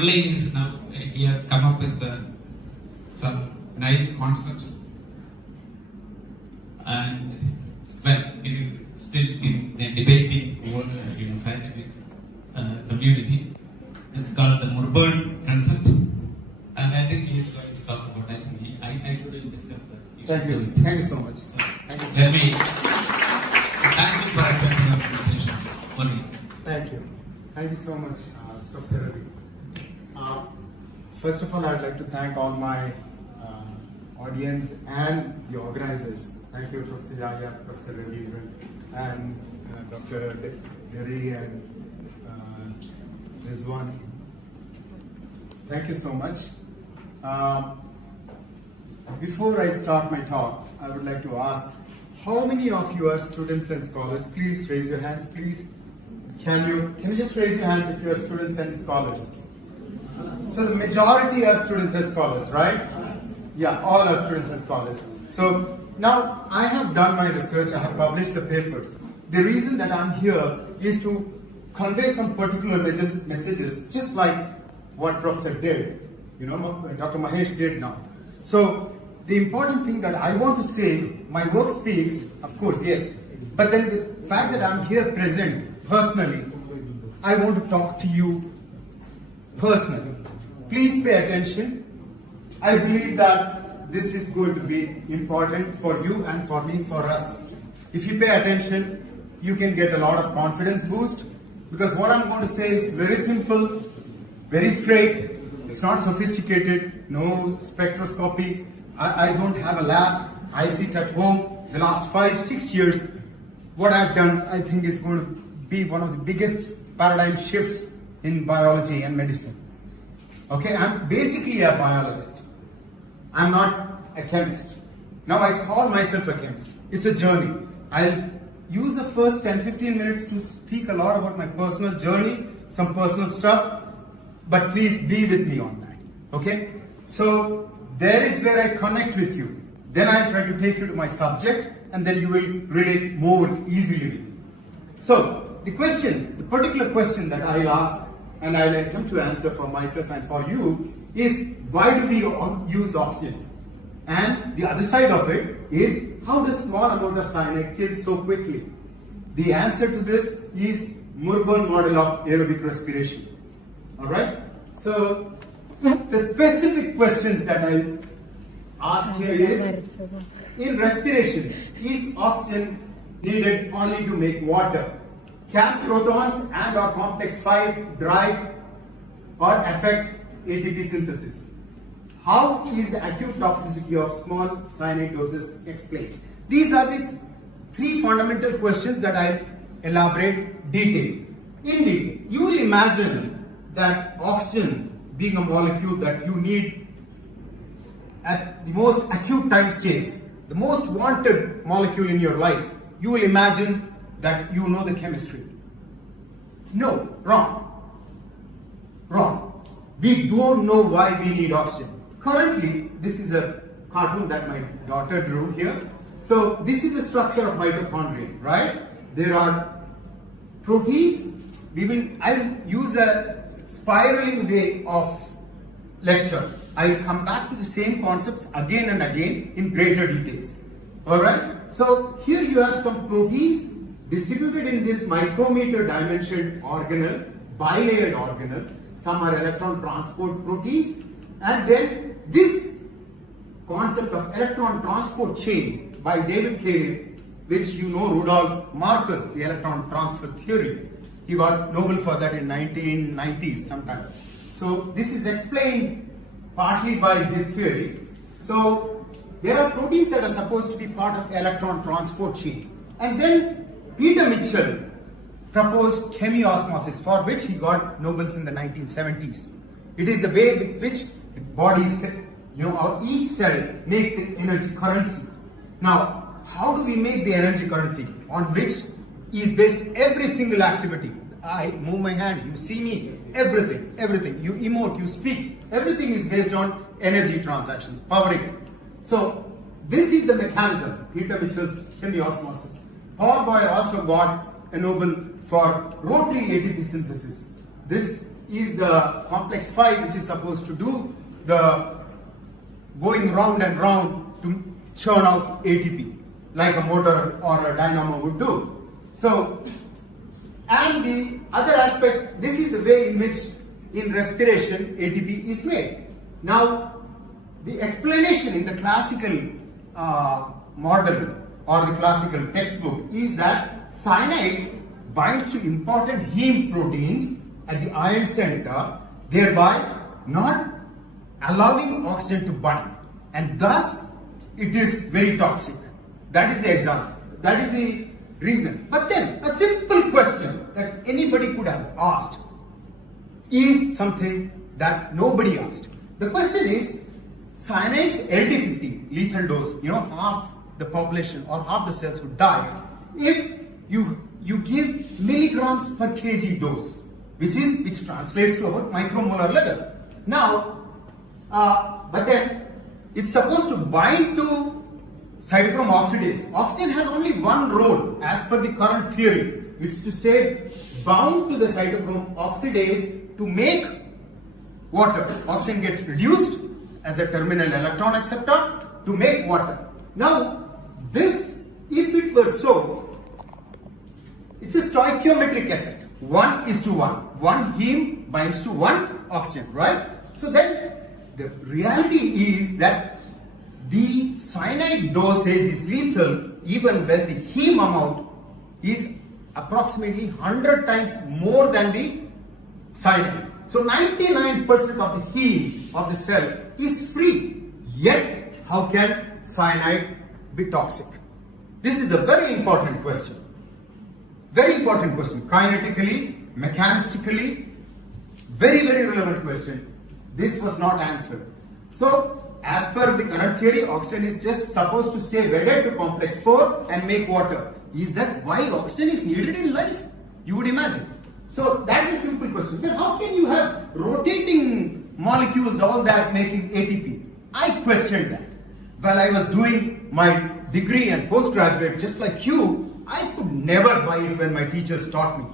only is now he has come up with some nice concepts, and well, it is still in the debating world, scientific community. It's called the Murburn concept, and I think he is going to talk about it. I couldn't discuss that. Thank you so much. So, let me thank you for accepting our invitation. Only. Thank you so much, Professor Ravi. First of all, I'd like to thank all my audience and the organizers. Thank you, Professor Yaya, Professor Ravi, and Dr. Gary and Rizwan. Thank you so much. Before I start my talk, I would like to ask, how many of you are students and scholars? Please raise your hands, please. Can you just raise your hands if you are students and scholars? So the majority are students and scholars, right? Yeah, all are students and scholars. So now I have done my research, I have published the papers. The reason that I'm here is to convey some particular messages, just like what Professor did, Dr. Mahesh did now. So the important thing that I want to say, my work speaks, of course, yes, but then the fact that I'm here present personally, I want to talk to you personally. Please pay attention. I believe that this is going to be important for you and for me, for us. If you pay attention, you can get a lot of confidence boost, because what I'm going to say is very simple, very straight. It's not sophisticated, no spectroscopy. I don't have a lab. I sit at home. The last 5-6 years, what I've done, I think is going to be one of the biggest paradigm shifts in biology and medicine. Okay, I'm basically a biologist. I'm not a chemist. Now I call myself a chemist. It's a journey. I'll use the first 10-15 minutes to speak a lot about my personal journey, some personal stuff, but please be with me on that. Okay? So there is where I connect with you. Then I try to take you to my subject, and then you will relate more easily. So the particular question that I'll ask, and I'll attempt to answer for myself and for you, is why do we use oxygen? And the other side of it is, how does small amount of cyanide kill so quickly? The answer to this is Murburn model of aerobic respiration. Alright? So the specific questions that I'll ask here is, in respiration, is oxygen needed only to make water? Can protons and or complex 5 drive or affect ATP synthesis? How is the acute toxicity of small cyanide doses explained? These are these 3 fundamental questions that I elaborate detail. In detail, you will imagine that oxygen being a molecule that you need at the most acute time scales, the most wanted molecule in your life, you will imagine that you know the chemistry. No, wrong. Wrong. We don't know why we need oxygen. Currently, this is a cartoon that my daughter drew here. So this is the structure of mitochondria, right? There are proteins. I'll use a spiraling way of lecture. I'll come back to the same concepts again and again in greater details. Alright? So here you have some proteins distributed in this micrometer dimension organelle, bilayered organelle. Some are electron transport proteins. And then this concept of electron transport chain by David Kelath, which you know Rudolf Marcus, the electron transfer theory. He got Nobel for that in 1990s sometime. So this is explained partly by this theory. So there are proteins that are supposed to be part of electron transport chain. And then Peter Mitchell proposed chemiosmosis, for which he got Nobels in the 1970s. It is the way with which the body's, or each cell makes the energy currency. Now, how do we make the energy currency? On which is based every single activity. I move my hand, you see me, everything. You emote, you speak, everything is based on energy transactions, powering. So, this is the mechanism, Peter Mitchell's chemiosmosis. Paul Boyer also got a Nobel for rotary ATP synthesis. This is the complex 5, which is supposed to do the going round and round to churn out ATP, like a motor or a dynamo would do. So, and the other aspect, this is the way in which in respiration ATP is made. Now, the explanation in the classical model or the classical textbook is that cyanide binds to important heme proteins at the ion center, thereby not allowing oxygen to bind, and thus it is very toxic. That is the example. That is the reason. But then a simple question that anybody could have asked is something that nobody asked. The question is, cyanide's LD50 lethal dose, half the population or half the cells would die if you give milligrams per kg dose, which translates to about micromolar level. Now, but then it's supposed to bind to cytochrome oxidase. Oxygen has only one role as per the current theory, which is to stay bound to the cytochrome oxidase to make water. Oxygen gets reduced as a terminal electron acceptor to make water. Now, this, if it were so, it's a stoichiometric effect. 1:1. One heme binds to one oxygen, right? So then the reality is that the cyanide dosage is lethal even when the heme amount is approximately 100 times more than the cyanide. So 99% of the heme of the cell is free. Yet, how can cyanide be toxic? This is a very important question. Very important question. Kinetically, mechanistically, very, very relevant question. This was not answered. So, as per the current theory, oxygen is just supposed to stay wedded to complex 4 and make water. Is that why oxygen is needed in life? You would imagine. So, that is a simple question. Then how can you have rotating molecules, all that making ATP? I questioned that. While I was doing my degree and postgraduate, just like you, I could never buy it when my teachers taught me.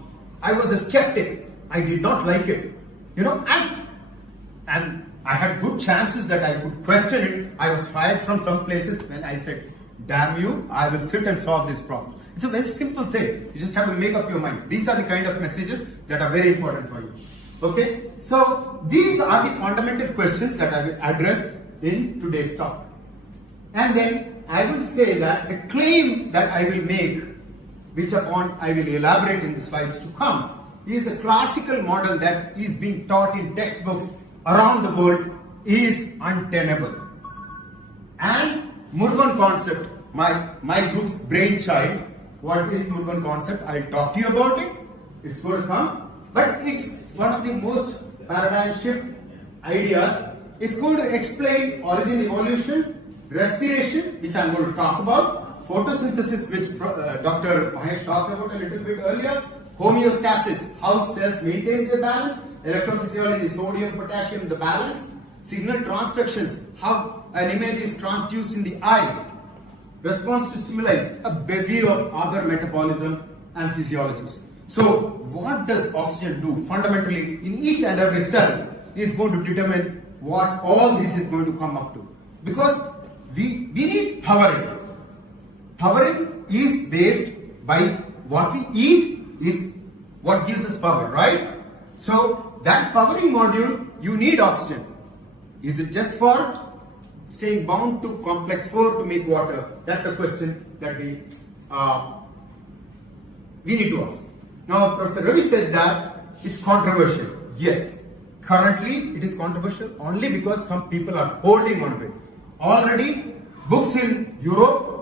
I was a skeptic. I did not like it. And I had good chances that I could question it. I was fired from some places when I said, damn you, I will sit and solve this problem. It's a very simple thing. You just have to make up your mind. These are the kind of messages that are very important for you. Okay? So, these are the fundamental questions that I will address in today's talk. And then I will say that the claim that I will make, which upon I will elaborate in the slides to come, is the classical model that is being taught in textbooks around the world is untenable. And Murban concept, my group's brainchild, what is Murban concept? I'll talk to you about it. It's going to come. But it's one of the most paradigm shift ideas. It's going to explain origin, evolution, respiration, which I'm going to talk about, photosynthesis, which Dr. Mahesh talked about a little bit earlier, homeostasis, how cells maintain their balance, electrophysiology, sodium, potassium, the balance, signal transductions, how an image is transduced in the eye, response to stimuli, a bevy of other metabolism and physiologies. So, what does oxygen do? Fundamentally, in each and every cell is going to determine what all this is going to come up to. Because we need powering. Powering is based by what we eat is what gives us power, right? So, that powering module, you need oxygen. Is it just for staying bound to complex 4 to make water? That's the question that we need to ask. Now, Professor Ravi said that it's controversial. Yes, currently it is controversial only because some people are holding on to it. Already, books in Europe,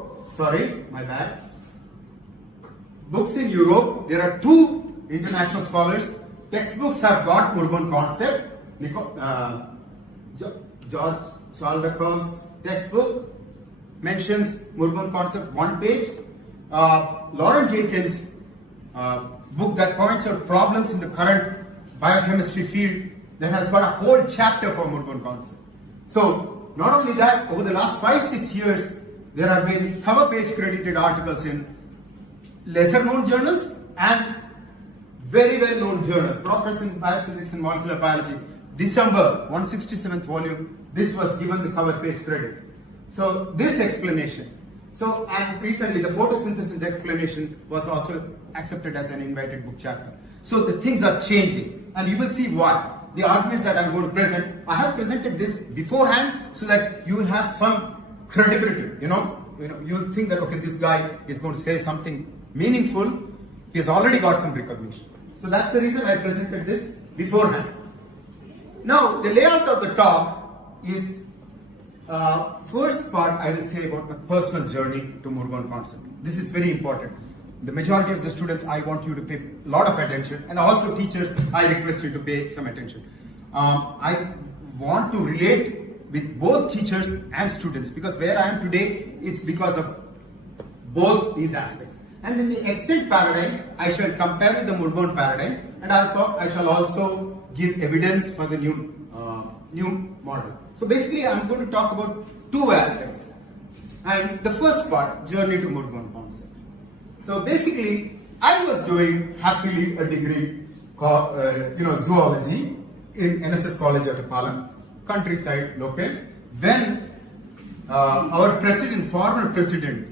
books in Europe, there are 2 international scholars. Textbooks have got Murban concept. George Chaldakov's textbook mentions Murban concept 1 page. Lauren Jenkins' book that points out problems in the current biochemistry field that has got a whole chapter for Murban concept. So, not only that, over the last 5-6 years, there have been cover page credited articles in lesser known journals and very well known journal, Progress in Biophysics and Molecular Biology, December 167th volume. This was given the cover page credit. So this explanation. So, and recently the photosynthesis explanation was also accepted as an invited book chapter. So the things are changing, and you will see why. The arguments that I'm going to present, I have presented this beforehand so that you will have some credibility. You'll think that, okay, this guy is going to say something meaningful. He has already got some recognition. So that's the reason I presented this beforehand. Now, the layout of the talk is, first part I will say about my personal journey to Morgan concept. This is very important. The majority of the students, I want you to pay a lot of attention, and also teachers, I request you to pay some attention. I want to relate with both teachers and students, because where I am today, it's because of both these aspects. And in the extent paradigm, I shall compare with the Morgan paradigm, and also I shall also give evidence for the new model. So basically, I'm going to talk about two aspects. And the first part, journey to Morgan concept. So basically, I was doing happily a degree, zoology in NSS College at Palam, countryside, local. When our president, former president,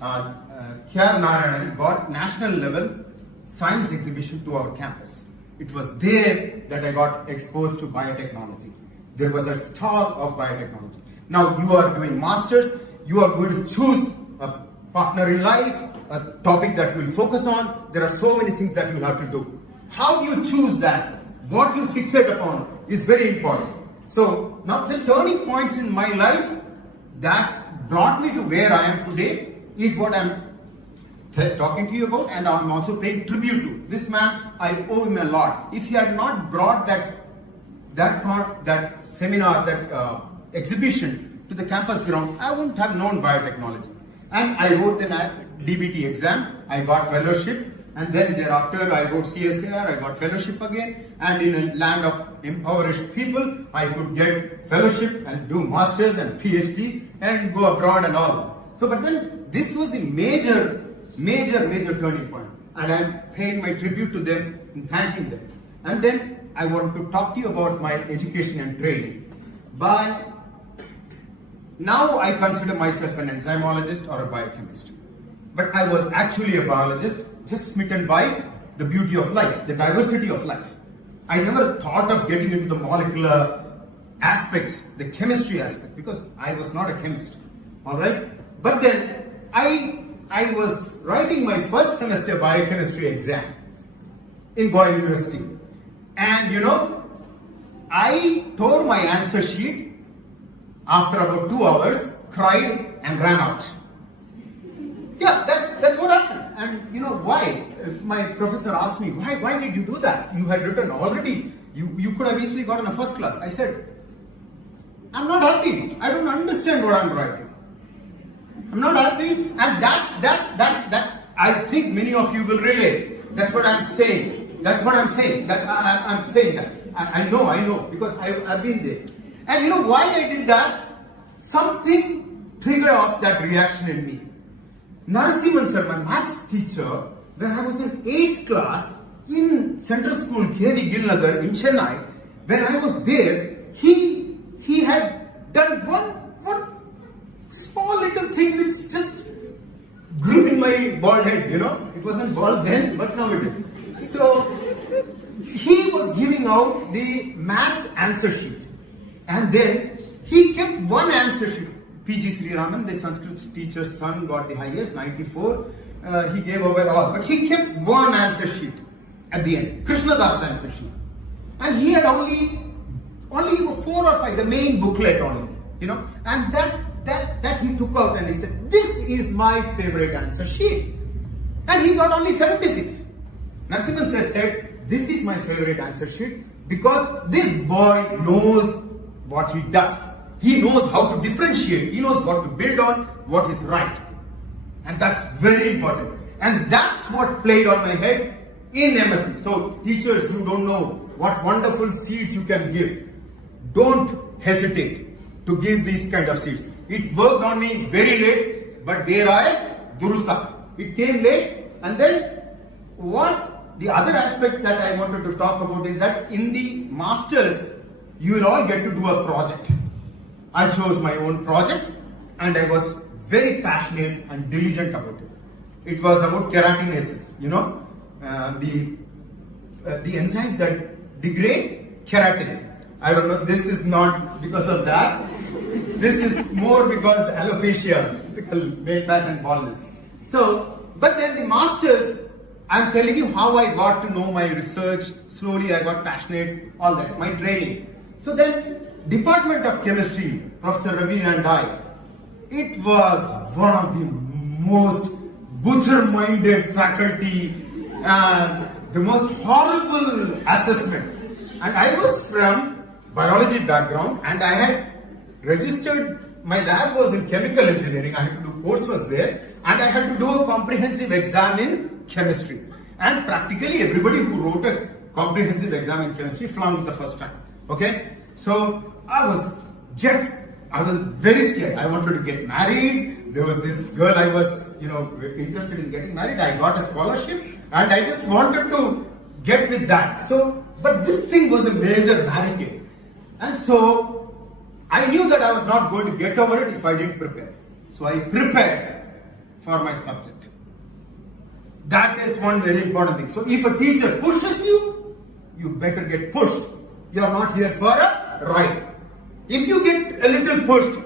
Kelath Murali Manoj got national level science exhibition to our campus. It was there that I got exposed to biotechnology. There was a stall of biotechnology. Now you are doing masters, you are going to choose a partner in life, a topic that you will focus on. There are so many things that you will have to do. How you choose that, what you fixate upon is very important. So now the turning points in my life that brought me to where I am today is what I am talking to you about, and I am also paying tribute to. This man, I owe him a lot. If he had not brought that seminar, that exhibition to the campus ground, I wouldn't have known biotechnology. And I wrote the DBT exam, I got fellowship, and then thereafter I wrote CSAR, I got fellowship again, and in a land of impoverished people, I could get fellowship and do masters and PhD and go abroad and all. So, but then this was the major turning point, and I'm paying my tribute to them and thanking them. And then I want to talk to you about my education and training. Now I consider myself an enzymologist or a biochemist. But I was actually a biologist, just smitten by the beauty of life, the diversity of life. I never thought of getting into the molecular aspects, the chemistry aspect, because I was not a chemist. Alright? But then I was writing my first semester biochemistry exam in Goa University. And I tore my answer sheet after about 2 hours, cried and ran out. Yeah, that's what happened. And why? My professor asked me, why did you do that? You had written already. You could have easily gotten a first class. I said, I'm not happy. I don't understand what I'm writing. I'm not happy, and that I think many of you will relate. That's what I'm saying. That's what I'm saying. I'm saying that. I know, because I've been there. And why I did that? Something triggered off that reaction in me. Narasimhan sir, my maths teacher, when I was in 8th class in Central School, KV Gilnagar in Chennai, when I was there, he had done one small little thing which just grew in my bald head, It wasn't bald then, but now it is. So, he was giving out the maths answer sheet. And then, he kept one answer sheet. PG Sri Raman, the Sanskrit teacher's son, got the highest, 94. He gave away all. But he kept one answer sheet at the end. Krishna Das answer sheet. And he had only 4 or 5, the main booklet only, And that he took out and he said, this is my favorite answer sheet. And he got only 76. Narasimhan sir said, this is my favorite answer sheet because this boy knows what he does. He knows how to differentiate. He knows what to build on, what is right. And that's very important. And that's what played on my head in MSc. So teachers who don't know what wonderful seeds you can give, don't hesitate to give these kind of seeds. It worked on me very late, but there I Durusta. It came late, and then what the other aspect that I wanted to talk about is that in the masters, you will all get to do a project. I chose my own project and I was very passionate and diligent about it. It was about keratinases, the enzymes that degrade keratin. I don't know, this is not because of that. This is more because alopecia, typical male pattern baldness. So, but then the masters, I'm telling you how I got to know my research. Slowly I got passionate, all that, my training. So then, Department of Chemistry, Professor Ravi and I, it was one of the most butcher-minded faculty and the most horrible assessment. And I was from biology background and I had registered, my lab was in chemical engineering, I had to do coursework there and I had to do a comprehensive exam in chemistry. And practically everybody who wrote a comprehensive exam in chemistry flunked the first time. Okay? So I was very scared. I wanted to get married. There was this girl I was, interested in getting married. I got a scholarship and I just wanted to get with that. So, but this thing was a major barricade. And so I knew that I was not going to get over it if I didn't prepare. So I prepared for my subject. That is one very important thing. So if a teacher pushes you, you better get pushed. You are not here for a ride. If you get a little pushed,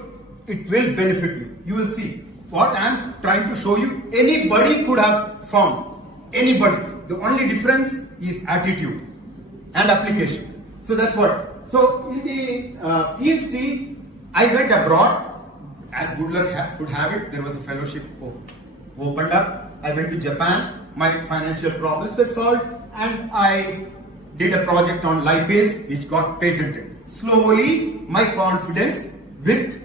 it will benefit you. You will see. What I am trying to show you, anybody could have found. Anybody. The only difference is attitude and application. So that's what. So in the PhD, I went abroad. As good luck could have it, there was a fellowship opened up. I went to Japan. My financial problems were solved, and I did a project on lipase which got patented. Slowly, my confidence with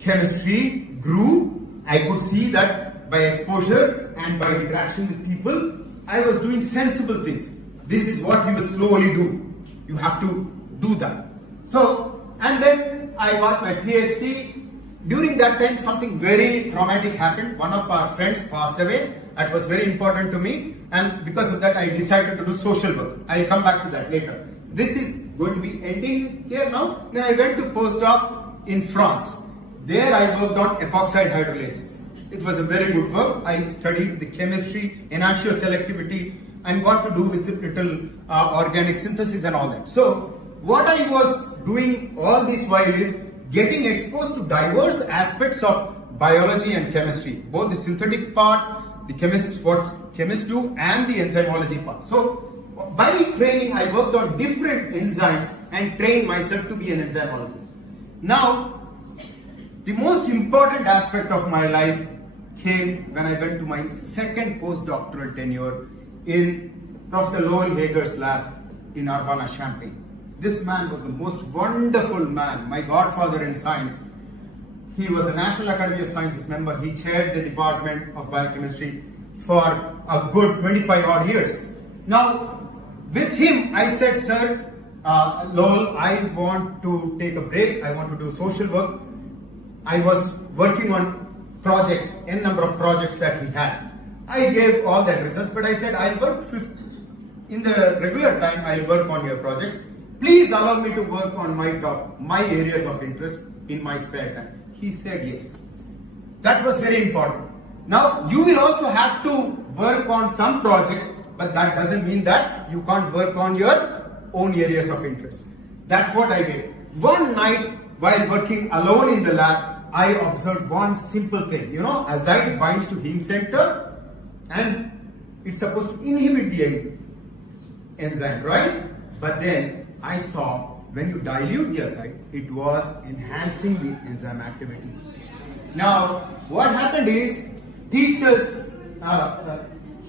chemistry grew. I could see that by exposure and by interaction with people, I was doing sensible things. This is what you will slowly do. You have to do that. So, and then I got my PhD. During that time, something very traumatic happened. One of our friends passed away. That was very important to me. And because of that, I decided to do social work. I'll come back to that later. This is going to be ending here now. Then I went to postdoc in France. There I worked on epoxide hydrolysis. It was a very good work. I studied the chemistry, enantiomer selectivity, and got to do with little organic synthesis and all that. So what I was doing all this while is getting exposed to diverse aspects of biology and chemistry, both the synthetic part, the chemists, what chemists do, and the enzymology part. So by training, I worked on different enzymes and trained myself to be an enzymologist. Now, the most important aspect of my life came when I went to my second postdoctoral tenure in Professor Lowell Hager's lab in Urbana-Champaign. This man was the most wonderful man, my godfather in science. He was a National Academy of Sciences member. He chaired the Department of Biochemistry for a good 25 odd years. Now, with him, I said, sir, Lowell, I want to take a break. I want to do social work. I was working on projects, n number of projects that he had. I gave all that results, but I said, I'll work in the regular time, I'll work on your projects. Please allow me to work on my areas of interest in my spare time. He said yes. That was very important. Now, you will also have to work on some projects, but that doesn't mean that you can't work on your own areas of interest. That's what I did. One night, while working alone in the lab, I observed one simple thing. Azide binds to heme center and it's supposed to inhibit the enzyme, right? But then I saw when you dilute the azide, it was enhancing the enzyme activity. Now, what happened is, teachers,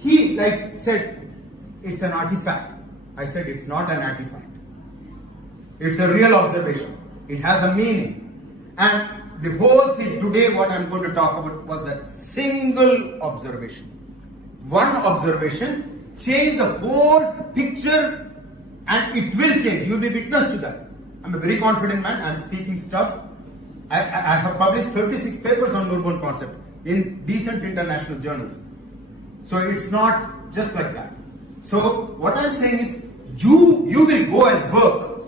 he said, it's an artifact. I said, it's not an artifact. It's a real observation. It has a meaning. And the whole thing, today what I'm going to talk about was a single observation. One observation changed the whole picture, and it will change. You'll be witness to that. I'm a very confident man. I'm speaking stuff. I have published 36 papers on Nurburn concept in decent international journals. So it's not just like that. So what I'm saying is, you will go and work.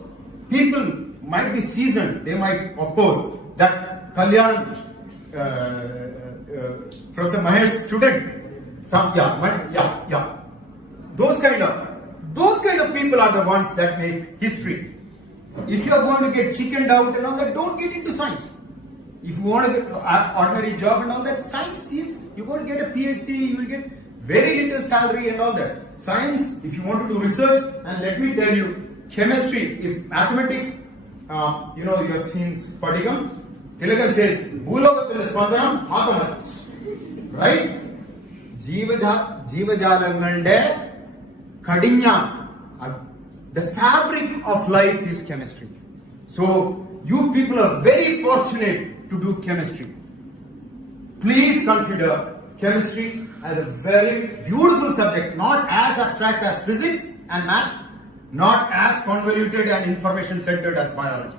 People might be seasoned, they might oppose that Kalyan, Professor Mahesh's student, those kind of people are the ones that make history. If you are going to get chickened out and all that, don't get into science. If you want to get an ordinary job and all that, science is, you're going to get a PhD, you will get very little salary and all that. Science, if you want to do research, and let me tell you, chemistry, if mathematics, you have seen Spadigam, Calicut says, Bhulogatil Spandanam Hathamats. Right? Jeevajalangande Kadinya. The fabric of life is chemistry. So, you people are very fortunate to do chemistry. Please consider chemistry as a very beautiful subject, not as abstract as physics and math, not as convoluted and information centered as biology.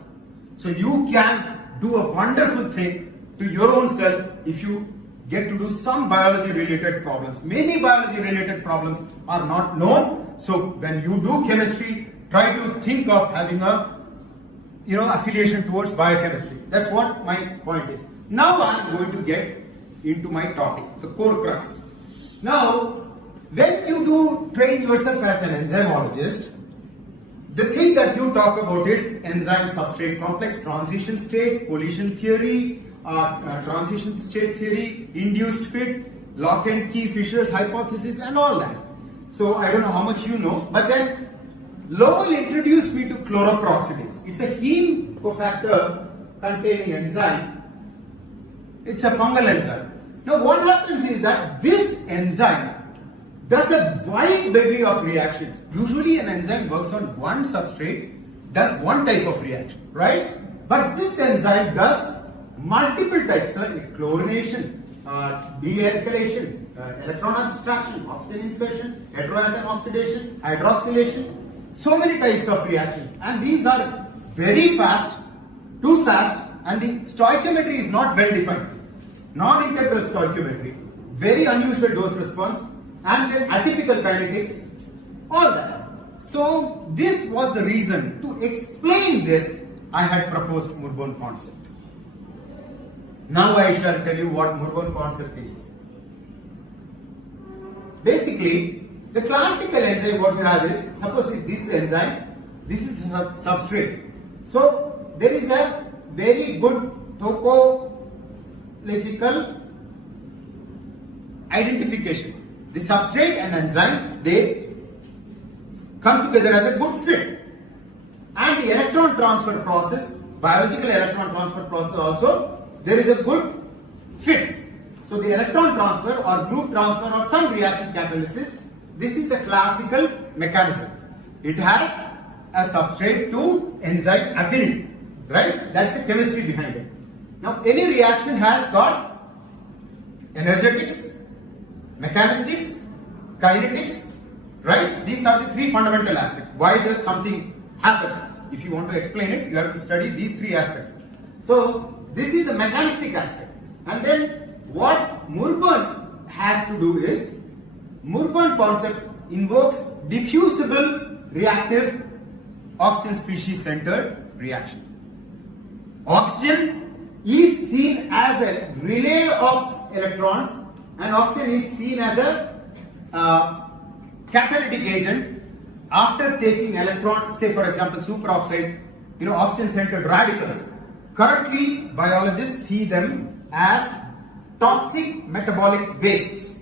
So you can do a wonderful thing to your own self if you get to do some biology related problems. Many biology related problems are not known. So when you do chemistry, try to think of having a affiliation towards biochemistry. That's what my point is. Now I'm going to get into my topic, the core crux. Now, when you do train yourself as an enzymologist, the thing that you talk about is enzyme substrate complex, transition state, collision theory, transition state theory, induced fit, lock and key Fisher's hypothesis, and all that. So I don't know how much you know, but then Lowell introduced me to chloroperoxidase. It's a heme cofactor containing enzyme. It's a fungal enzyme. Now what happens is that this enzyme does a wide bevy of reactions. Usually an enzyme works on one substrate, does one type of reaction, right? But this enzyme does multiple types, like chlorination, dealkylation, electron abstraction, oxygen insertion, heteroatom oxidation, hydroxylation, so many types of reactions. And these are very fast, too fast, and the stoichiometry is not well defined. Non-integral stoichiometry, very unusual dose response, and then atypical kinetics, all that. So this was the reason to explain this I had proposed Morborn concept. Now I shall tell you what Morborn concept is. Basically, the classical enzyme what you have is, suppose this enzyme, this is a substrate. So there is a very good topological identification. The substrate and enzyme, they come together as a good fit. And the electron transfer process, biological electron transfer process also, there is a good fit. So the electron transfer or group transfer or some reaction catalysis, this is the classical mechanism. It has a substrate to enzyme affinity, right? That's the chemistry behind it. Now any reaction has got energetics, mechanistics, kinetics, right? These are the three fundamental aspects. Why does something happen? If you want to explain it, you have to study these three aspects. So this is the mechanistic aspect. And then what Morborn has to do is, Morborn concept invokes diffusible reactive oxygen species centered reaction. Oxygen is seen as a relay of electrons, and oxygen is seen as a catalytic agent after taking electron, say for example superoxide, oxygen centered radicals. Currently biologists see them as toxic metabolic wastes.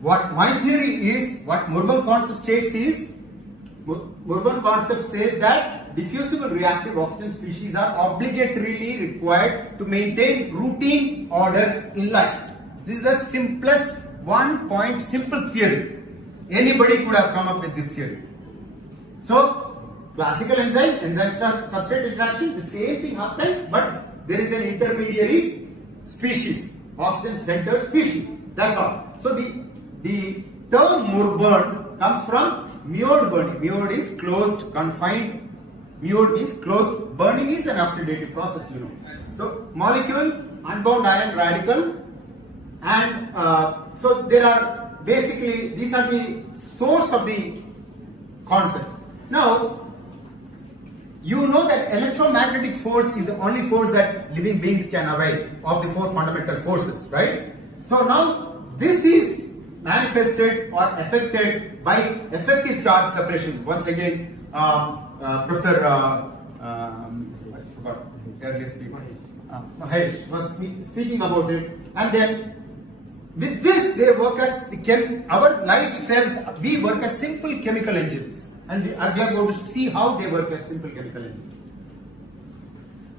What my theory is, what Morborn concept states is, Morborn concept says that diffusible reactive oxygen species are obligatorily required to maintain routine order in life. This is the simplest one-point simple theory. Anybody could have come up with this theory. So, classical enzyme substrate interaction, the same thing happens, but there is an intermediary species, oxygen-centered species. That's all. So, the term Morborn comes from Meode burning. Meode is closed, confined. Meode means closed. Burning is an oxidative process, So, molecule, unbound ion radical, and so there are basically, these are the source of the concept. Now, you know that electromagnetic force is the only force that living beings can avail of the four fundamental forces, right? So now, this is manifested or affected by effective charge separation. Once again, Professor, I forgot, earlier speaker, Mahesh was speaking about it. And then, with this, they work as our life cells, we work as simple chemical engines. And we are going to see how they work as simple chemical engines.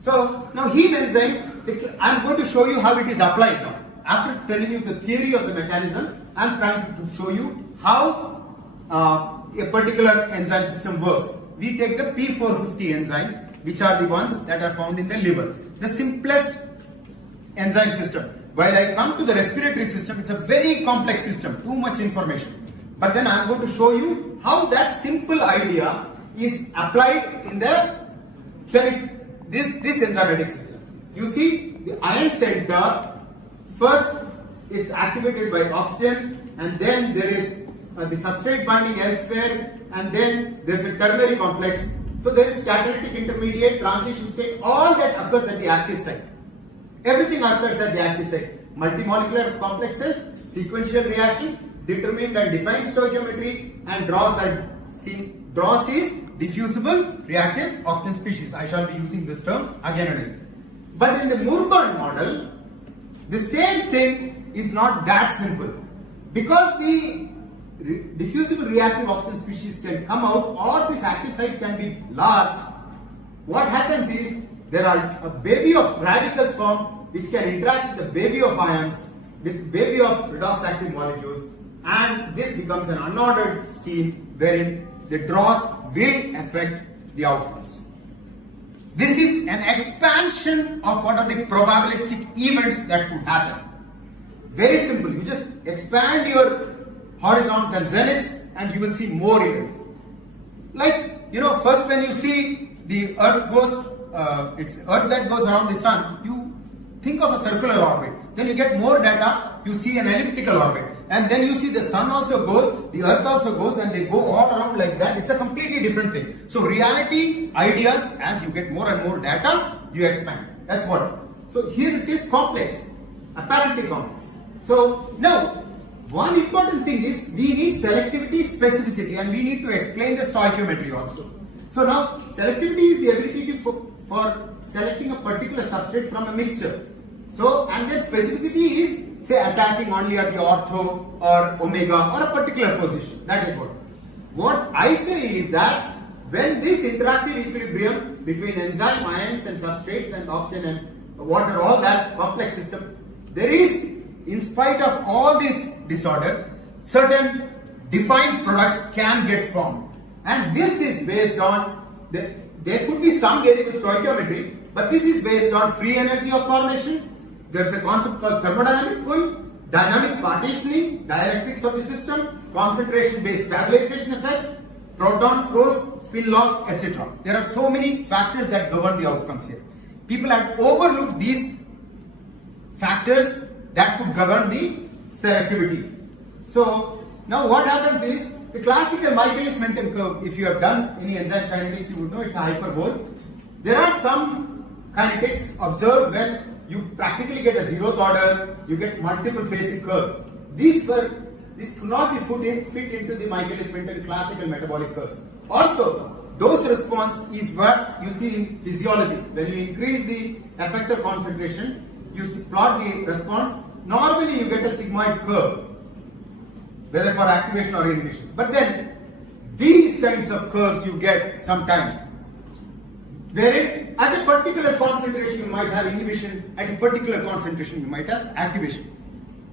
So, now heme enzymes, I am going to show you how it is applied now. After telling you the theory of the mechanism, I am trying to show you how a particular enzyme system works. We take the P450 enzymes, which are the ones that are found in the liver. The simplest enzyme system. While I come to the respiratory system, it's a very complex system, too much information. But then I'm going to show you how that simple idea is applied in the this enzymatic system. You see the iron center, first it's activated by oxygen, and then there is the substrate binding elsewhere, and then there's a ternary complex. So there is catalytic intermediate, transition state, all that occurs at the active site. Everything occurs at the active site. Multimolecular complexes, sequential reactions, determined and defined stoichiometry, and DROS is diffusible reactive oxygen species. I shall be using this term again and again. But in the Murburn model, the same thing is not that simple. Because the diffusible reactive oxygen species can come out, or this active site can be large, what happens is there are a bevy of radicals formed which can interact with the bevy of ions, with bevy of redox active molecules, and this becomes an unordered scheme wherein the DROS will affect the outcomes. This is an expansion of what are the probabilistic events that could happen. Very simple, you just expand your horizons and zeniths and you will see more events. Like, you know, first when you see the earth goes, it's earth that goes around the sun, you think of a circular orbit. Then you get more data, you see an elliptical orbit. And then you see the sun also goes, the earth also goes, and they go all around like that. It's a completely different thing. So reality, ideas, as you get more and more data, you expand. That's what. So here it is complex, apparently complex. So now, one important thing is we need selectivity, specificity, and we need to explain the stoichiometry also. So now, selectivity is the ability for selecting a particular substrate from a mixture. So, and then specificity is, say, attacking only at the ortho or omega or a particular position. That is what. What I say is that when this interactive equilibrium between enzyme, ions and substrates and oxygen and water, all that complex system, there is, in spite of all this disorder, certain defined products can get formed. And this is based on, there could be some variable stoichiometry, but this is based on free energy of formation. There's a concept called thermodynamic pull, dynamic partitioning, dielectrics of the system, concentration-based stabilization effects, proton flows, spin locks, etc. There are so many factors that govern the outcomes here. People have overlooked these factors that could govern the selectivity. So now what happens is the classical Michaelis-Menten curve. If you have done any enzyme kinetics, you would know it's a hyperbole. There are some kinetics observed when you practically get a zeroth order, you get multiple phasic curves. This could not be fit into the Michaelis-Menten classical metabolic curves. Also, dose response is what you see in physiology. When you increase the effector concentration, you plot the response. Normally, you get a sigmoid curve, whether for activation or inhibition. But then, these kinds of curves you get sometimes, wherein at a particular concentration you might have inhibition, at a particular concentration you might have activation.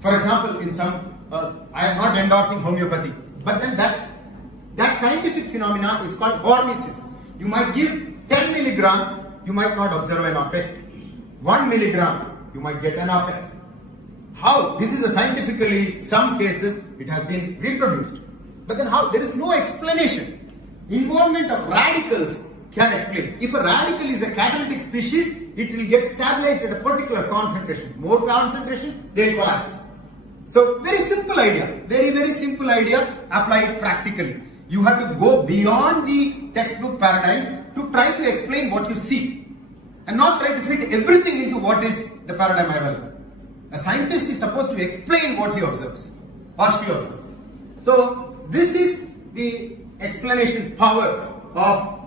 For example, in some, I am not endorsing homeopathy, but then that scientific phenomena is called hormesis. You might give 10 milligram, you might not observe an effect. 1 milligram, you might get an effect. How? This is a scientifically, some cases, it has been reproduced. But then how? There is no explanation. Involvement of radicals can explain. If a radical is a catalytic species, it will get stabilized at a particular concentration. More concentration, they collapse. So very simple idea, very simple idea, apply it practically. You have to go beyond the textbook paradigms to try to explain what you see and not try to fit everything into what is the paradigm available. A scientist is supposed to explain what he observes or she observes. So this is the explanation power of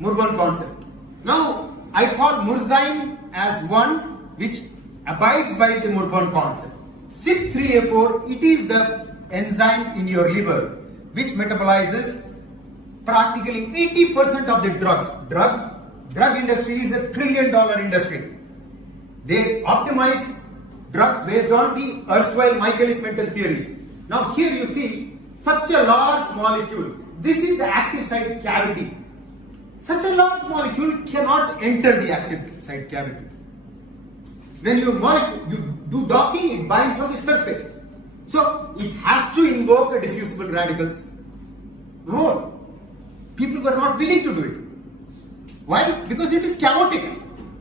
Murburn concept. Now I call Murzyme as one which abides by the Murburn concept. CYP3A4, it is the enzyme in your liver which metabolizes practically 80% of the drugs. Drug industry is $1 trillion industry. They optimize drugs based on the erstwhile Michaelis-Menten theories. Now here you see such a large molecule. This is the active site cavity. Such a large molecule cannot enter the active site cavity. When you do docking, it binds on the surface. So it has to invoke a diffusible radicals role. People were not willing to do it. Why? Because it is chaotic.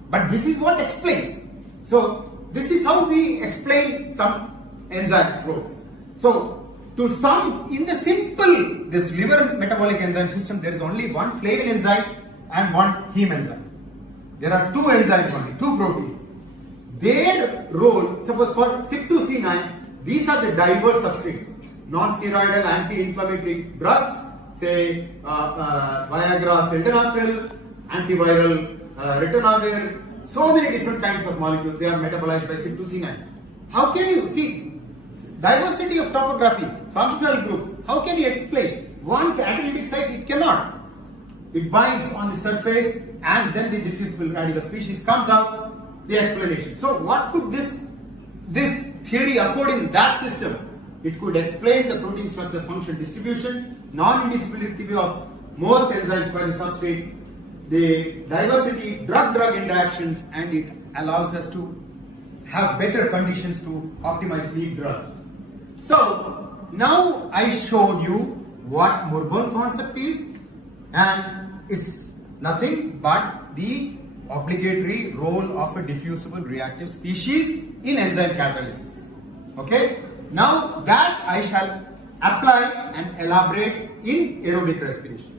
But this is what explains. So this is how we explain some enzyme roles. So to sum in the simple, this liver metabolic enzyme system, there is only one flavin enzyme and one heme enzyme. There are two enzymes only, two proteins. Their role, suppose for CYP2C9, these are the diverse substrates, non-steroidal anti-inflammatory drugs, say Viagra, sildenafil, antiviral ritonavir, so many different kinds of molecules, they are metabolized by CYP2C9. How can you see diversity of topography, functional groups? How can you explain? One catalytic site, it cannot. It binds on the surface and then the diffusible radical species comes out, the explanation. So what could this theory afford in that system? It could explain the protein structure function distribution, non-indissolubility of most enzymes by the substrate, the diversity drug-drug interactions, and it allows us to have better conditions to optimize lead drugs. So now I showed you what Murburn concept is, and it's nothing but the obligatory role of a diffusible reactive species in enzyme catalysis. Okay? Now that I shall apply and elaborate in aerobic respiration.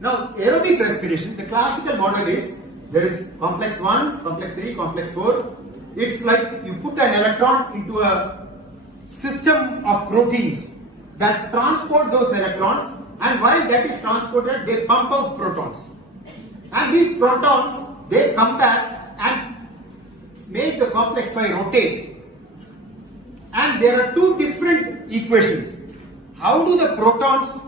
Now aerobic respiration, the classical model is there is complex 1, complex 3, complex 4. It's like you put an electron into a system of proteins that transport those electrons, and while that is transported, they pump out protons. And these protons, they come back and make the complex 5 rotate. And there are two different equations. How do the protons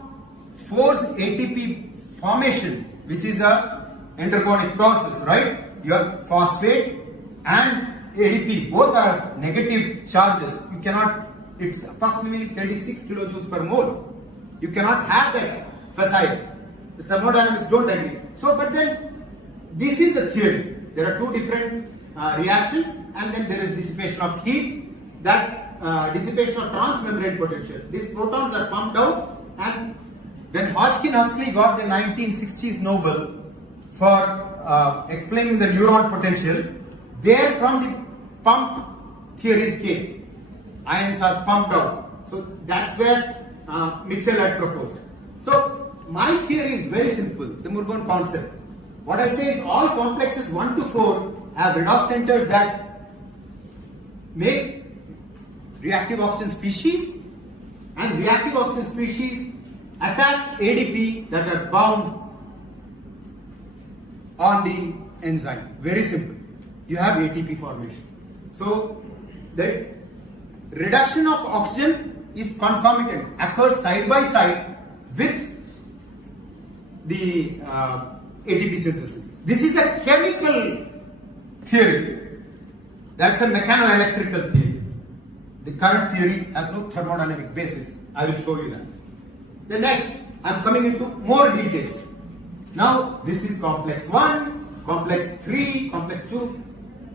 force ATP formation, which is a endergonic process, right? Your phosphate and ADP, both are negative charges. You cannot, it's approximately 36 kilojoules per mole. You cannot have that facile. The thermodynamics don't agree. So, but then this is the theory. There are two different reactions, and then there is dissipation of heat, that dissipation of transmembrane potential. These protons are pumped out, and when Hodgkin-Huxley got the 1960s Nobel for explaining the neuron potential, there from the pump theories came. Ions are pumped out. So that's where Mitchell had proposed it. So my theory is very simple, the Murburn concept. What I say is all complexes 1 to 4 have redox centers that make reactive oxygen species, and reactive oxygen species attack ADP that are bound on the enzyme. Very simple. You have ATP formation. So the reduction of oxygen is concomitant, occurs side by side with the ATP synthesis. This is a chemical theory. That's a mechanoelectrical theory. The current theory has no thermodynamic basis. I will show you that. The next, I am coming into more details. Now, this is complex 1, complex 3, complex 2.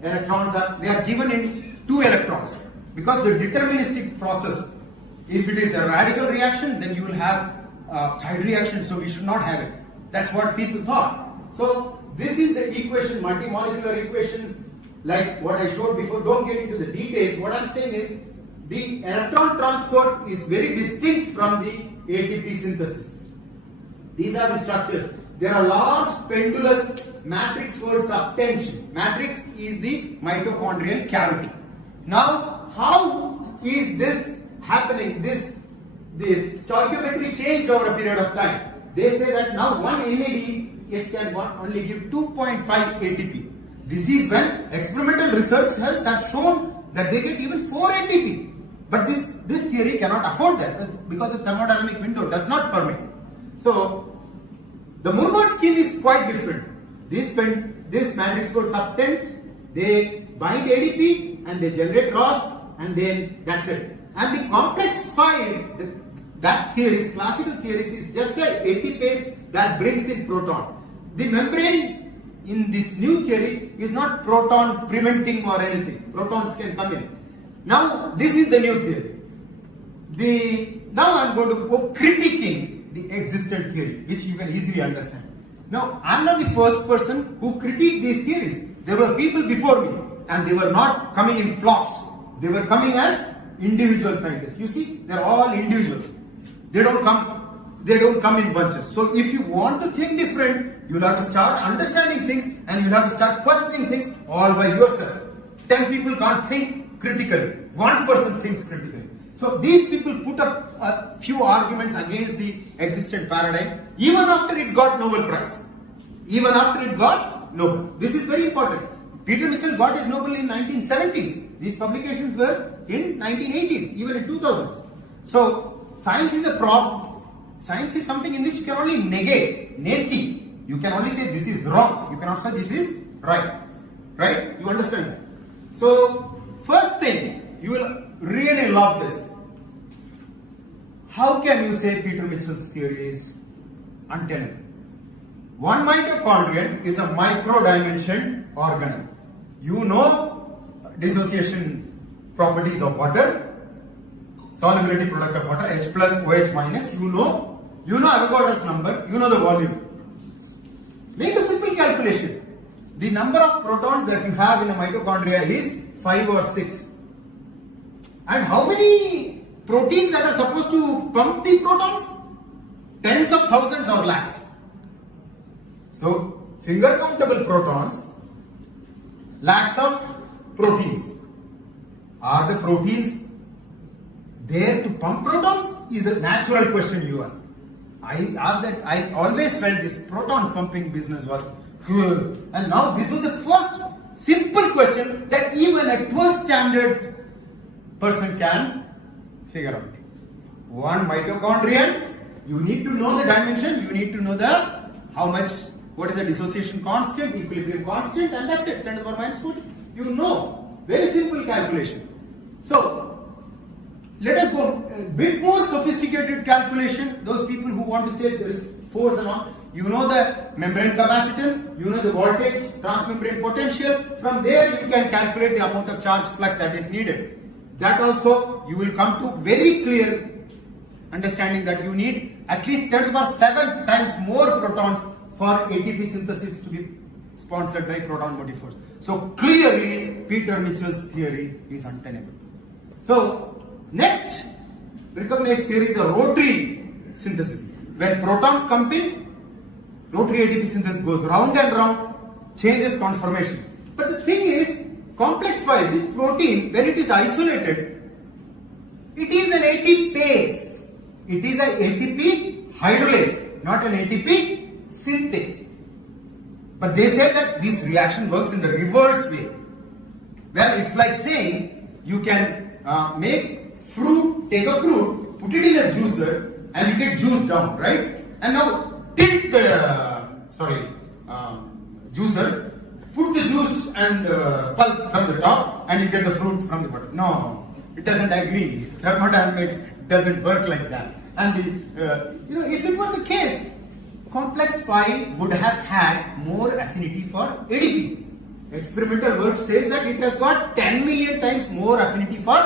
Electrons are given in 2 electrons. Because the deterministic process, if it is a radical reaction, then you will have side reaction, so we should not have it. That's what people thought. So this is the equation, multimolecular equations, like what I showed before. Don't get into the details. What I'm saying is, the electron transport is very distinct from the ATP synthesis. These are the structures. There are large pendulous matrix for subtension. Matrix is the mitochondrial cavity. Now, how is this happening? This stoichiometry changed over a period of time. They say that now one NADH can only give 2.5 ATP. This is when experimental researchers have shown that they get even 4 ATP. But this theory cannot afford that because the thermodynamic window does not permit. So, the Murburn scheme is quite different. This matrix for subtends, they bind ADP and they generate ROS, and then that's it. And the complex 5, that theory, classical theory, is just an ATPase that brings in proton. The membrane in this new theory is not proton preventing or anything. Protons can come in. Now, this is the new theory. Now I am going to go critiquing the existent theory, which you can easily understand. Now, I am not the first person who critiqued these theories. There were people before me, and they were not coming in flocks. They were coming as individual scientists. You see, they are all individuals. They don't come in bunches. So if you want to think different, you'll have to start understanding things, and you'll have to start questioning things all by yourself. 10 people can't think critically. One person thinks critically. So these people put up a few arguments against the existent paradigm, even after it got Nobel Prize. Even after it got Nobel. This is very important. Peter Mitchell got his Nobel in 1970s. These publications were in 1980s, even in 2000s. So science is a process. Science is something in which you can only negate, neti. You can only say this is wrong. You cannot say this is right. Right? You understand that? So, first thing, you will really love this. How can you say Peter Mitchell's theory is untenable? One mitochondrion is a micro-dimensioned organelle. You know dissociation properties of water, solubility product of water, H plus OH minus, you know Avogadro's number, you know the volume. Make a simple calculation. The number of protons that you have in a mitochondria is 5 or 6. And how many proteins that are supposed to pump the protons? Tens of thousands or lakhs. So, finger countable protons, lakhs of proteins. Are the proteins there to pump protons? Is the natural question you ask. I asked that. I always felt this proton pumping business was good. And now this was the first simple question that even a 12th standard person can figure out. One mitochondrion, you need to know the dimension, you need to know what is the dissociation constant, equilibrium constant, and that's it, 10 to the power minus 40. You know, very simple calculation. So, let us go a bit more sophisticated calculation. Those people who want to say there is force and all, you know the membrane capacitance, you know the voltage, transmembrane potential. From there you can calculate the amount of charge flux that is needed. That also you will come to very clear understanding that you need at least 10 to the power 7 times more protons for ATP synthesis to be sponsored by proton motive force. So clearly Peter Mitchell's theory is untenable. So next recognized theory is the rotary synthesis. When protons come in, rotary ATP synthesis goes round and round, changes conformation. But the thing is, complex 5, this protein, when it is isolated, it is an ATPase. It is an ATP hydrolase, not an ATP synthase. But they say that this reaction works in the reverse way. Well, it's like saying you can take a fruit, put it in a juicer, and you get juice down, right? And now tilt the juicer, put the juice and pulp from the top, and you get the fruit from the bottom. No, it doesn't agree. Thermodynamics doesn't work like that. And if it were the case, complex 5 would have had more affinity for ADP. Experimental work says that it has got 10 million times more affinity for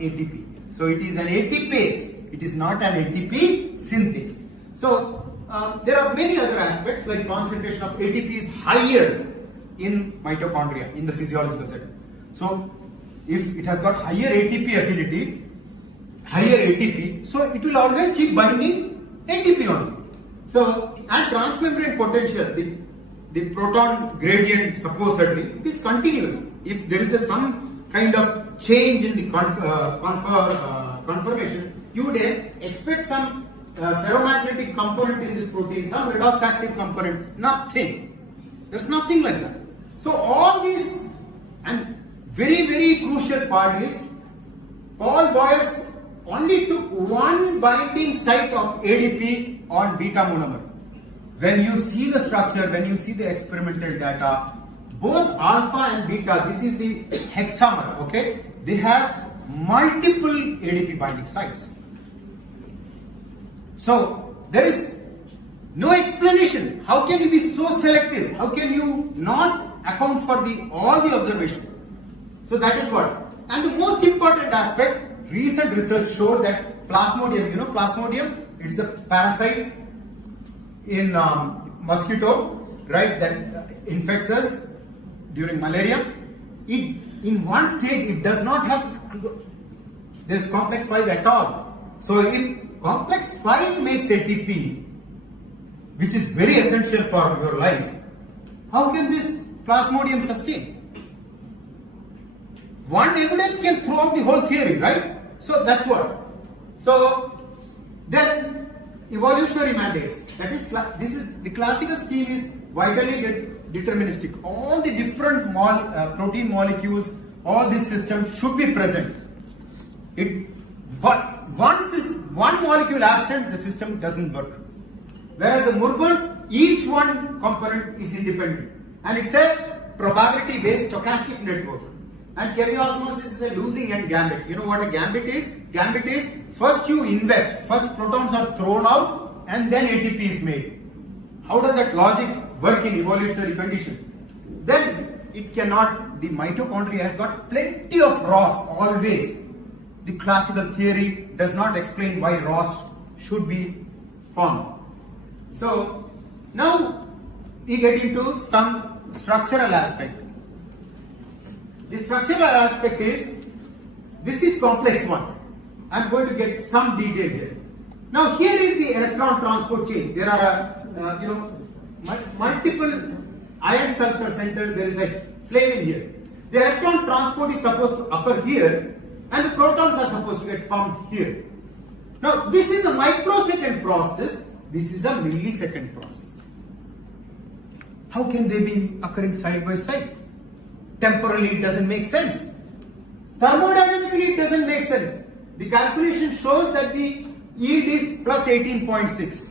ATP. So it is an ATPase. It is not an ATP synthase. So there are many other aspects, like concentration of ATP is higher in mitochondria in the physiological setting. So if it has got higher ATP affinity, higher ATP, so it will always keep binding ATP on. So, and transmembrane potential, the proton gradient supposedly is continuous. If there is some kind of change in the conformation, you would expect some ferromagnetic component in this protein, some redox active component. Nothing. There's nothing like that. So all these, and very, very crucial part is, Paul Boyers only took one binding site of ADP on beta monomer. When you see the structure, when you see the experimental data, both alpha and beta, this is the hexamer, okay? They have multiple ADP binding sites. So there is no explanation. How can you be so selective? How can you not account for all the observation? So that is what. And the most important aspect, recent research showed that Plasmodium, you know Plasmodium, it's the parasite in mosquito, right, that infects us during malaria. In one stage, it does not have this complex 5 at all. So if complex 5 makes ATP, which is very essential for your life, how can this Plasmodium sustain? One evidence can throw out the whole theory, right? So that's what. So then evolutionary mandates. That is, this is the classical scheme is vitally deterministic. All the different protein molecules, all these systems should be present. Once one molecule absent, the system doesn't work. Whereas the Murburn, each one component is independent, and it's a probability-based stochastic network. And chemiosmosis is a losing end gambit. You know what a gambit is? Gambit is first you invest, first protons are thrown out, and then ATP is made. How does that logic work in evolutionary conditions? Then it cannot, the mitochondria has got plenty of ROS always. The classical theory does not explain why ROS should be formed. So now we get into some structural aspect. The structural aspect is, this is complex 1. I'm going to get some detail here. Now here is the electron transport chain. There are multiple iron sulfur center. There is a flame here. The electron transport is supposed to occur here, and the protons are supposed to get pumped here. Now this is a microsecond process. This is a millisecond process. How can they be occurring side by side? Temporally it doesn't make sense. Thermodynamically it doesn't make sense. The calculation shows that the yield is plus 18.6.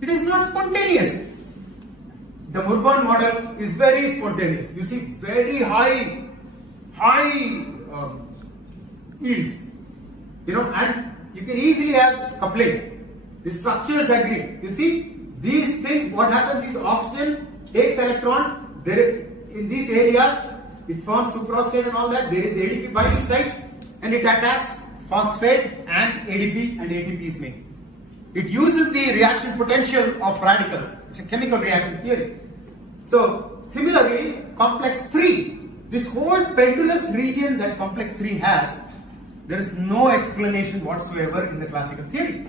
It is not spontaneous. The Murburn model is very spontaneous. You see very high yields. And you can easily have coupling. The structures agree. You see these things, what happens is oxygen takes electron, in these areas it forms superoxide and all that, there is ADP binding sites, and it attacks phosphate and ADP, and ATP is made. It uses the reaction potential of radicals. It's a chemical reaction theory. So similarly, complex 3, this whole pendulous region that complex 3 has, there is no explanation whatsoever in the classical theory.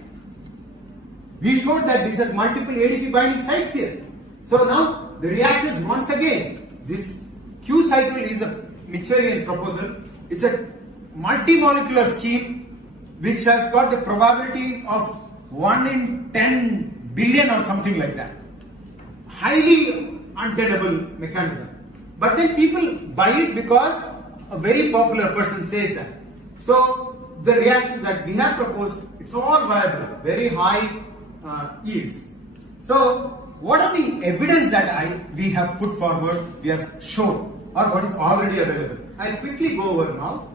We showed that this has multiple ADP binding sites here. So now the reactions, once again, this Q cycle is a Mitchellinian proposal. It's a multi-molecular scheme which has got the probability of 1 in 10 billion or something like that. Highly untenable mechanism. But then people buy it because a very popular person says that. So the reactions that we have proposed, it's all viable, very high yields. So what are the evidence that we have put forward, we have shown, or what is already available? I'll quickly go over now.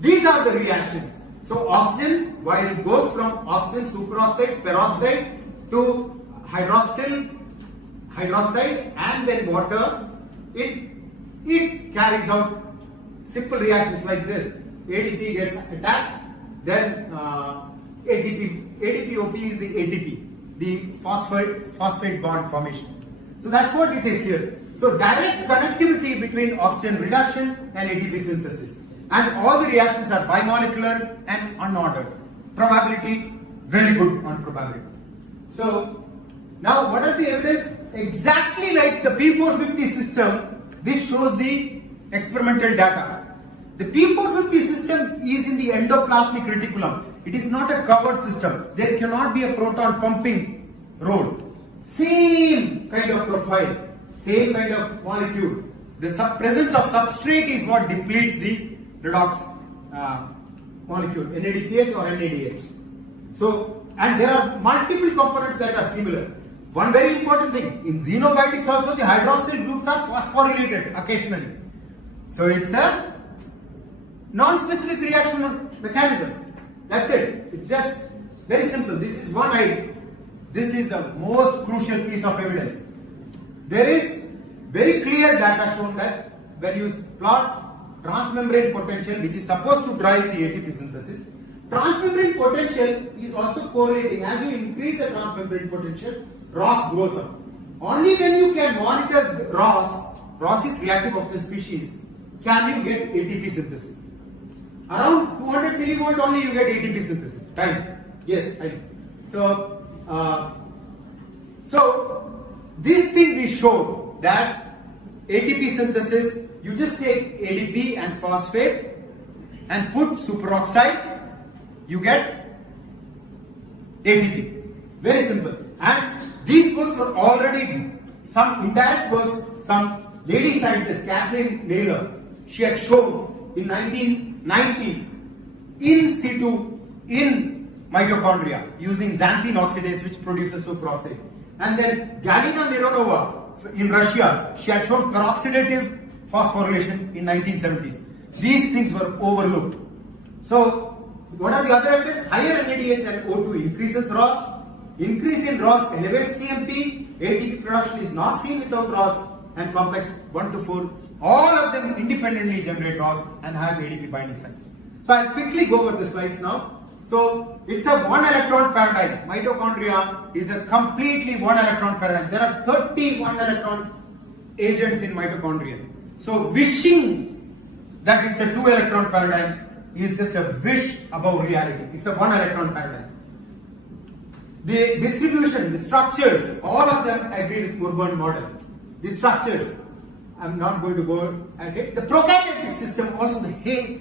These are the reactions. So oxygen, while it goes from oxygen superoxide, peroxide to hydroxide, and then water, it carries out simple reactions like this. ADP gets attacked, then ADP-OP is the ATP, the phosphate bond formation. So that's what it is here. So So direct connectivity between oxygen reduction and ATP synthesis. And all the reactions are bimolecular and unordered. Probability, very good on probability. So now what are the evidence? Exactly like the P450 system, this shows the experimental data. The P450 system is in the endoplasmic reticulum. It is not a covered system. There cannot be a proton pumping role. Same kind of profile, same kind of molecule. The presence of substrate is what depletes the redox molecule, NADPH or NADH. So, and there are multiple components that are similar. One very important thing, in xenobiotics also the hydroxyl groups are phosphorylated occasionally. So it's a non-specific reaction mechanism. That's it. It's just very simple. This is one idea. This is the most crucial piece of evidence. There is very clear data shown that when you plot transmembrane potential, which is supposed to drive the ATP synthesis, transmembrane potential is also correlating. As you increase the transmembrane potential, ROS goes up. Only when you can monitor ROS is reactive oxygen species, can you get ATP synthesis. Around 200 millivolt only you get ATP synthesis. Time. Yes, I know. So this thing we showed that ATP synthesis, you just take ADP and phosphate and put superoxide, you get ATP. Very simple. And these works were already, some indirect works, some lady scientist, Kathleen Naylor, she had shown in 1990 in situ in mitochondria using xanthine oxidase which produces superoxide. And then Galina Mironova in Russia, she had shown peroxidative phosphorylation in 1970s. These things were overlooked. So what are the other evidence? Higher NADH and O2 increases ROS. Increase in ROS elevates TMP. ATP production is not seen without ROS, and complex 1 to 4. All of them independently generate ROS and have ADP binding sites. So I'll quickly go over the slides now. So it's a one electron paradigm. Mitochondria is a completely one electron paradigm. There are 31 electron agents in mitochondria. So wishing that it's a 2 electron paradigm is just a wish above reality. It's a 1 electron paradigm. The distribution, the structures, all of them agree with Murburn model. The structures, I'm not going to go at it. The prokaryotic system also the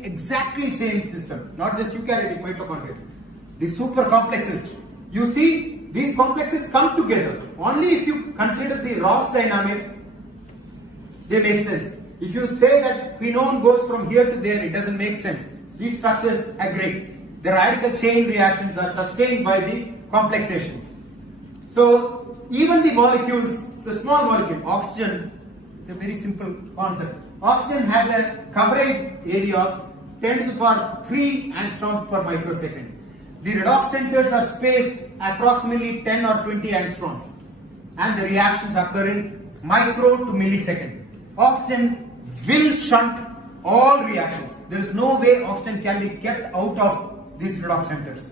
exactly same system, not just eukaryotic mitochondria. The super complexes. You see, these complexes come together. Only if you consider the ROS dynamics, they make sense. If you say that quinone goes from here to there, it doesn't make sense. These structures agree. The radical chain reactions are sustained by the complexations. So even the molecules, the small molecule, oxygen, it's a very simple concept. Oxygen has a coverage area of 10 to the power 3 angstroms per microsecond. The redox centers are spaced approximately 10 or 20 angstroms, and the reactions occur in micro to millisecond. Oxygen will shunt all reactions. There is no way oxygen can be kept out of these redox centers.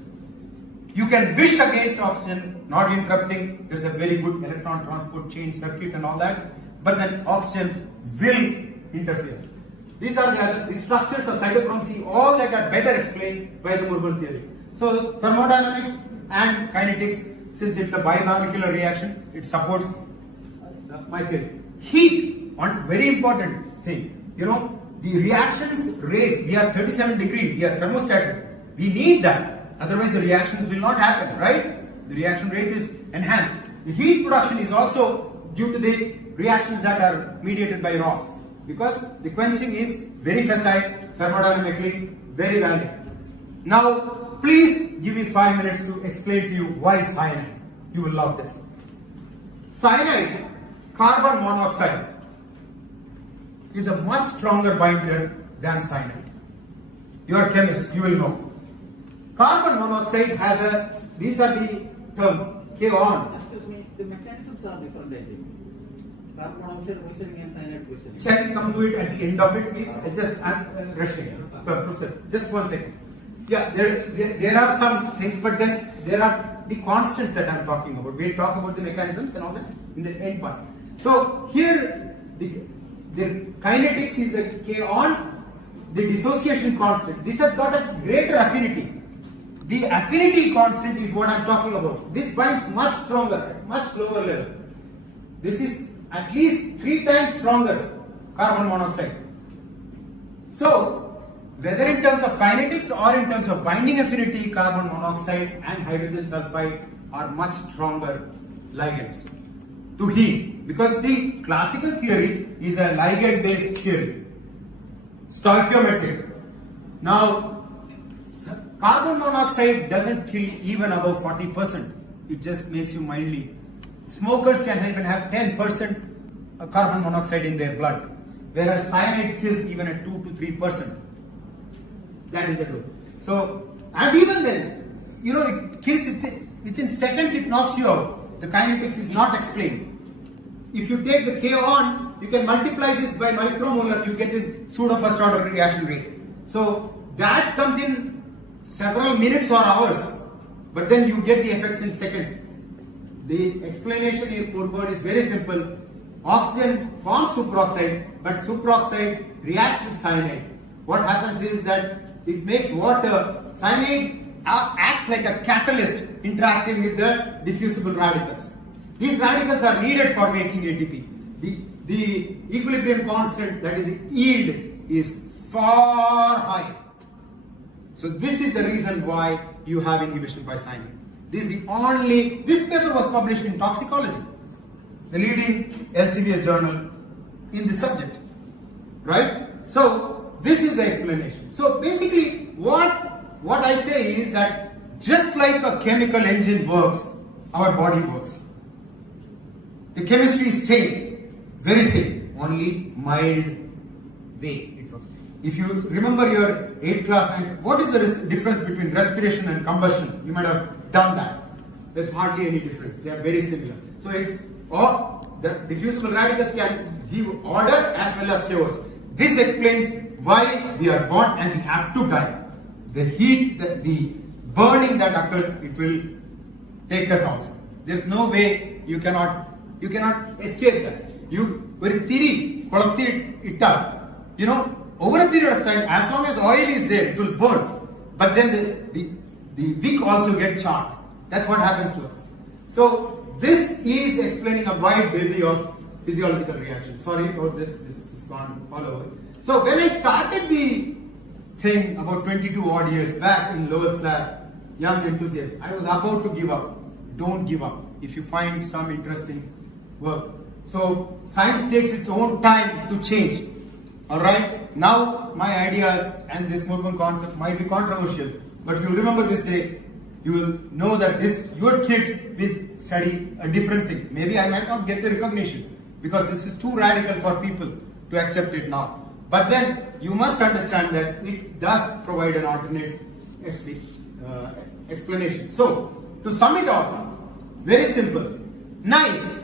You can wish against oxygen, not interrupting. There's a very good electron transport chain circuit and all that, but then oxygen will interfere. These are the structures of cytochrome C, all that are better explained by the Murburn theory. So thermodynamics and kinetics, since it's a bimolecular reaction, it supports my theory. Heat, one very important thing. You know, the reactions rate, we are 37 degrees, we are thermostatic. We need that. Otherwise the reactions will not happen, right? The reaction rate is enhanced. The heat production is also due to the reactions that are mediated by ROS, because the quenching is very facile, thermodynamically very valid. Now please give me 5 minutes to explain to you why cyanide. You will love this. Cyanide, carbon monoxide, is a much stronger binder than cyanide. You are chemists, you will know. Carbon monoxide has a, these are the terms, K1. Excuse me, the mechanisms are different, I think. Carbon monoxide poisoning and cyanide poisoning. Can you come to it at the end of it, please? I'm rushing. Professor, just 1 second. Yeah, there are some things, but then there are the constants that I'm talking about. We'll talk about the mechanisms and all that in the end part. So here, the kinetics is a K on the dissociation constant. This has got a greater affinity. The affinity constant is what I'm talking about. This binds much stronger, much lower level. This is at least 3 times stronger carbon monoxide. So, whether in terms of kinetics or in terms of binding affinity, carbon monoxide and hydrogen sulfide are much stronger ligands to heat, because the classical theory is a ligand-based theory, stoichiometric. Now, carbon monoxide doesn't kill even above 40%. It just makes you mildly. Smokers can even have 10% carbon monoxide in their blood, whereas cyanide kills even at 2 to 3%. That is the truth. So, and even then, it kills it within seconds. It knocks you out. The kinetics is not explained. If you take the K on, you can multiply this by micromolar, you get this pseudo first order reaction rate. So that comes in several minutes or hours, but then you get the effects in seconds. The explanation in Murbird is very simple. Oxygen forms superoxide, but superoxide reacts with cyanide. What happens is that it makes water, cyanide acts like a catalyst interacting with the diffusible radicals. These radicals are needed for making ATP. The equilibrium constant, that is the yield, is far high. So this is the reason why you have inhibition by cyanide. This paper was published in Toxicology, the leading Elsevier journal in the subject, right? So this is the explanation. So basically what I say is that just like a chemical engine works, our body works. The chemistry is same, very same, only mild way it works. If you remember your 8th class, what is the difference between respiration and combustion? You might have done that. There's hardly any difference. They are very similar. So the diffusible radicals can give order as well as chaos. This explains why we are born and we have to die. The heat, the burning that occurs, it will take us also. There's no way you cannot escape that. Very theory, over a period of time, as long as oil is there, it will burn. But then the wick also gets charred. That's what happens to us. So this is explaining a wide bevy of physiological reactions. Sorry about this is gone all over. So when I started the thing about 22 odd years back in lower slab, young enthusiast, I was about to give up. Don't give up if you find some interesting work. So science takes its own time to change. Alright, now my ideas and this Murbird concept might be controversial, but you'll remember this day, you will know that your kids will study a different thing. Maybe I might not get the recognition because this is too radical for people to accept it now. But then you must understand that it does provide an alternate explanation. So to sum it up, very simple. Knife,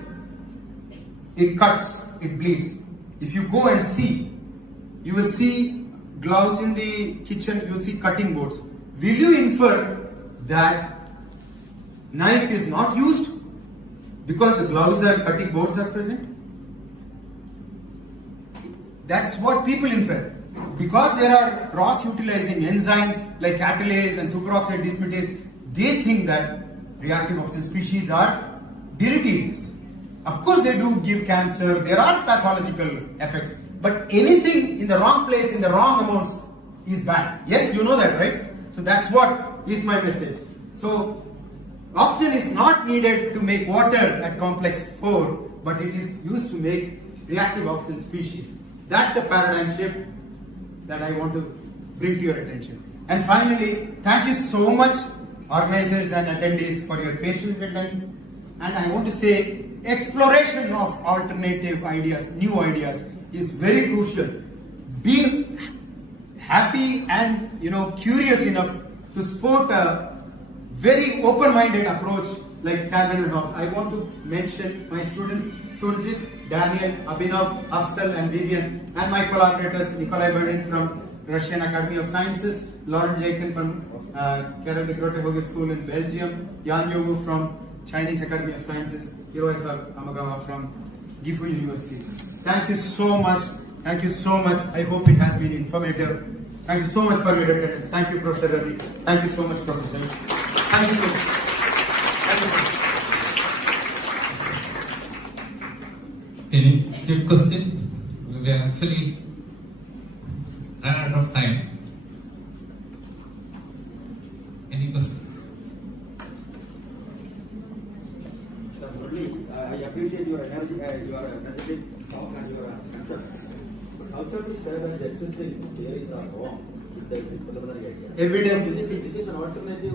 it cuts, it bleeds. If you go and see, you will see gloves in the kitchen, you will see cutting boards. Will you infer that knife is not used because the gloves and cutting boards are present? That's what people infer. Because there are cross-utilizing enzymes like catalase and superoxide dismutase, they think that reactive oxygen species are deleterious. Of course they do give cancer, there are pathological effects, but anything in the wrong place, in the wrong amounts is bad. Yes, you know that, right? So that's what is my message. So oxygen is not needed to make water at complex 4, but it is used to make reactive oxygen species. That's the paradigm shift that I want to bring to your attention. And finally, thank you so much, organizers and attendees, for your patience with me. And I want to say, exploration of alternative ideas, new ideas, is very crucial. Be happy and curious enough to support a very open-minded approach like Calvin and Hobbes. I want to mention my students, Surjit, Daniel, Abhinav, Afzal and Vivian, and my collaborators, Nikolai Berdin from Russian Academy of Sciences, Lauren Jacob from Calicut School in Belgium, Yan Yogu from Chinese Academy of Sciences, Hirohisa Amagawa from Gifu University. Thank you so much. Thank you so much. I hope it has been informative. Thank you so much for your attendance. Thank you, Professor Ravi. Thank you so much, Professor. Thank you so much. Thank you so much. Any quick question? We are actually ran out of time. Any questions? I appreciate your energy, your energetic talk and your answer. But also to say that the existing theories are wrong. With this preliminary idea. Evidence. This is an alternative.